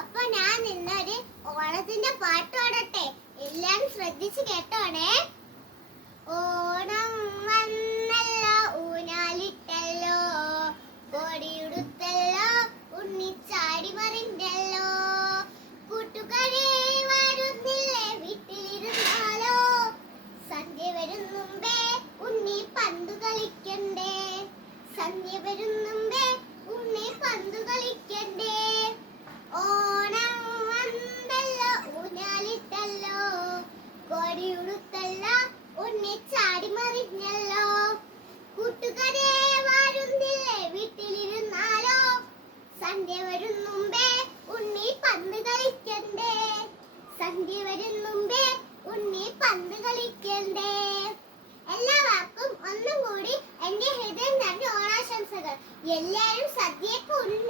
അപ്പൊ ഞാൻ ഇന്നൊരു ഓണത്തിന്റെ പാട്ട് പാടട്ടെ. എല്ലാരും ശ്രദ്ധിച്ച് കേട്ടോണേ. ഓണം വന്നല്ലോ, ഊഞ്ഞാലിട്ടല്ലോ, കോടിയുടുത്തല്ലോ, ഉണ്ണിച്ചാടി മറിഞ്ഞല്ലോ. കൂട്ടുകാരെ വരുന്നില്ലേ, വീട്ടിലിരുന്നാലോ. സന്ധ്യ വരും മുമ്പേ ഉണ്ണി പന്തു കളിക്കണ്ടേ. സന്ധ്യ വരും മുമ്പേ ഉണ്ണി പന്തു കളിക്കണ്ടേ. ഓണം വന്നല്ലോ, ഊഞ്ഞാലിട്ടല്ലോ, കോടിയുടുത്തല്ലോ, ഉണ്ണിച്ചാടി മറിഞ്ഞല്ലോ. കൂട്ടുകാരെ വരുന്നില്ലേ, വീട്ടിലിരുന്നാലോ. സന്ധ്യ വരും മുമ്പേ ഉണ്ണി പന്ത് കളിക്കണ്ടേ. സന്ധ്യ വരും മുമ്പേ ഉണ്ണി പന്ത് കളിക്കണ്ടേ. എല്ലാവർക്കും ഒന്നും കൂടി എന്റെ ഹൃദയം നിറഞ്ഞ ഓണാശംസകൾ. എല്ലാരും സദ്യയൊക്കെ ഉണ്ട്.